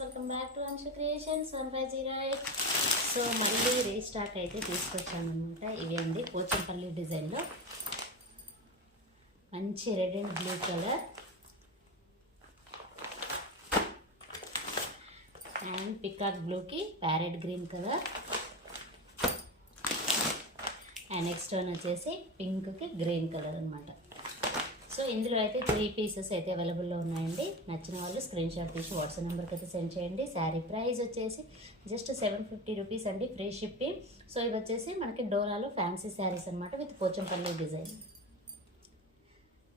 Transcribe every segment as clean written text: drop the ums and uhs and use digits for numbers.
Welcome back to Anshu creations 1508. So మళ్ళీ restock అయితే తీసుకొచ్చాను అనమాట. ఇవి అండి పోచంపల్లి డిజైన్లో మంచి red and blue colour and peacock బ్లూకి parrot green colour and next one వచ్చేసి పింక్కి గ్రీన్ కలర్ అనమాట. సో ఇందులో అయితే 3 పీసెస్ అయితే అవైలబుల్లో ఉన్నాయండి. నచ్చిన వాళ్ళు స్క్రీన్ షాట్ తీసి వాట్సాప్ నెంబర్కి అయితే సెండ్ చేయండి. శారీ ప్రైస్ వచ్చేసి జస్ట్ 750 రూపీస్ అండి, ఫ్రీ షిప్పింగ్. సో ఇవి వచ్చేసి మనకి డోరాలో ఫ్యాన్సీ శారీస్ అనమాట విత్ పోచంపల్లి డిజైన్.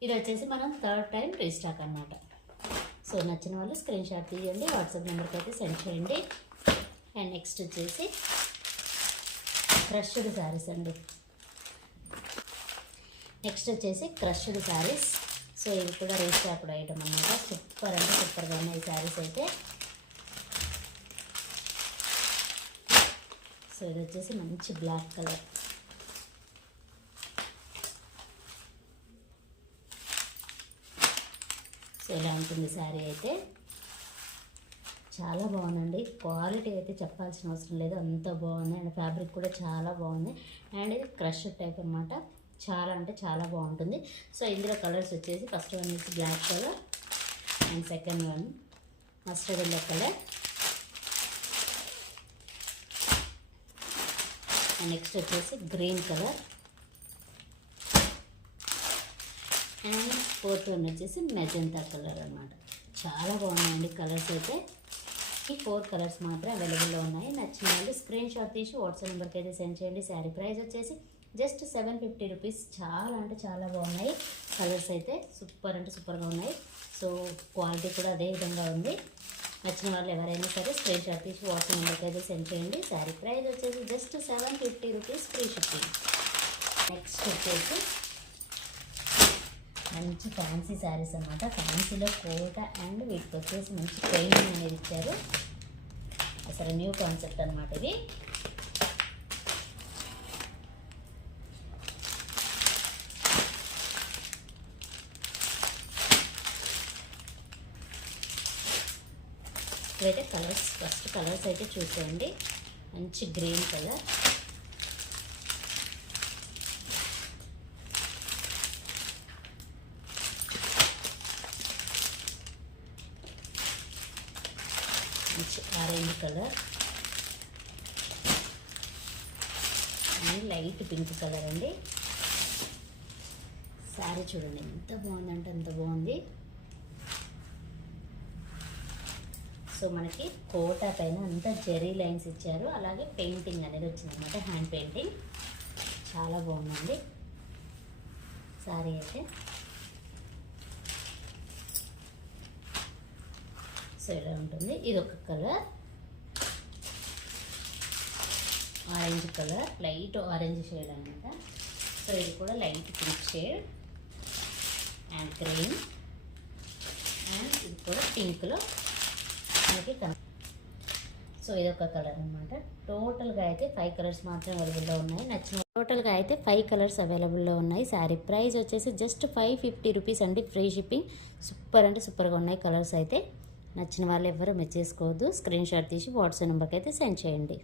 ఇది వచ్చేసి మనం 3rd టైం రీస్టాక్ అనమాట. సో నచ్చిన వాళ్ళు స్క్రీన్ షాట్ తీయండి, వాట్సాప్ నెంబర్కి అయితే సెండ్ చేయండి. అండ్ నెక్స్ట్ వచ్చేసి క్రష్డ్ శారీస్ అండి. నెక్స్ట్ వచ్చేసి క్రష్డ్ శారీస్. సో ఇవి కూడా రీస్టాక్డ్ ఐటమ్ అన్నమాట. సూపర్ అంటే సూపర్గా ఉన్నాయి ఈ శారీస్ అయితే. సో ఇది వచ్చేసి మంచి బ్లాక్ కలర్. సో ఇలా ఉంటుంది శారీ అయితే. చాలా బాగుందండి, క్వాలిటీ అయితే చెప్పాల్సిన అవసరం లేదు, అంత బాగుంది. అండ్ ఫ్యాబ్రిక్ కూడా చాలా బాగుంది. అండ్ ఇది క్రష్ టైప్ అనమాట, చాలా అంటే చాలా బాగుంటుంది. సో ఇందులో కలర్స్ వచ్చేసి ఫస్ట్ వన్ వచ్చి black colour and second one mustard yellow colour and next వచ్చేసి green colour and fourth one వచ్చేసి మెజంతా కలర్ అనమాట. చాలా బాగున్నాయండి కలర్స్ అయితే. ఈ 4 కలర్స్ మాత్రం అవైలబుల్లో ఉన్నాయి. నచ్చిన వాళ్ళు స్క్రీన్ షాట్ తీసి వాట్సాప్ నెంబర్కి అయితే సెండ్ చేయండి. శారీ ప్రైస్ వచ్చేసి జస్ట్ 750 రూపీస్. చాలా అంటే చాలా బాగున్నాయి కలర్స్ అయితే, సూపర్ అంటే సూపర్గా ఉన్నాయి. సో క్వాలిటీ కూడా అదే విధంగా ఉంది. నచ్చిన వాళ్ళు ఎవరైనా సరే స్క్రీన్ షాట్ తీసి వాట్సాప్ నెంబర్కి అయితే సెండ్ చేయండి. శారీ ప్రైస్ వచ్చేసి just 750 rupees, free shipping. Next వచ్చేసి మంచి ఫ్యాన్సీ శారీస్ అనమాట. ఫ్యాన్సీలో కోట అండ్ వీటికి వచ్చేసి మంచి పెయింటింగ్ అనేది ఇచ్చారు. అసలు న్యూ కాన్సెప్ట్ అనమాట ఇది. ఇవైతే కలర్స్, ఫస్ట్ కలర్స్ అయితే చూసేయండి. మంచి గ్రీన్ కలర్, మంచి orange colour and light pink colour అండి. శారీ చూడండి ఎంత బాగుందంటే అంత బాగుంది. సో మనకి కోటా పైన అంతా జెరీ లైన్స్ ఇచ్చారు, అలాగే పెయింటింగ్ అనేది వచ్చింది అనమాట, హ్యాండ్ పెయింటింగ్. చాలా బాగుందండి శారీ అయితే. సో ఇలా ఉంటుంది. ఇది ఒక colour orange colour, light orange shade అనమాట. సో ఇది కూడా light pink shade and green and ఇది కూడా పింక్లో మనకి. సో ఇదొక కలర్ అనమాట. టోటల్గా అయితే 5 కలర్స్ మాత్రం అవైలబుల్లో ఉన్నాయి. నచ్చిన టోటల్గా అయితే 5 కలర్స్ అవైలబుల్లో ఉన్నాయి. శారీ ప్రైస్ వచ్చేసి జస్ట్ 550 రూపీస్ అండి, ఫ్రీ షిప్పింగ్. సూపర్ అంటే సూపర్గా ఉన్నాయి కలర్స్ అయితే. నచ్చిన వాళ్ళు ఎవరు మిస్ చేసుకోవద్దు. స్క్రీన్ షాట్ తీసి వాట్సాప్ నెంబర్కి అయితే సెండ్ చేయండి.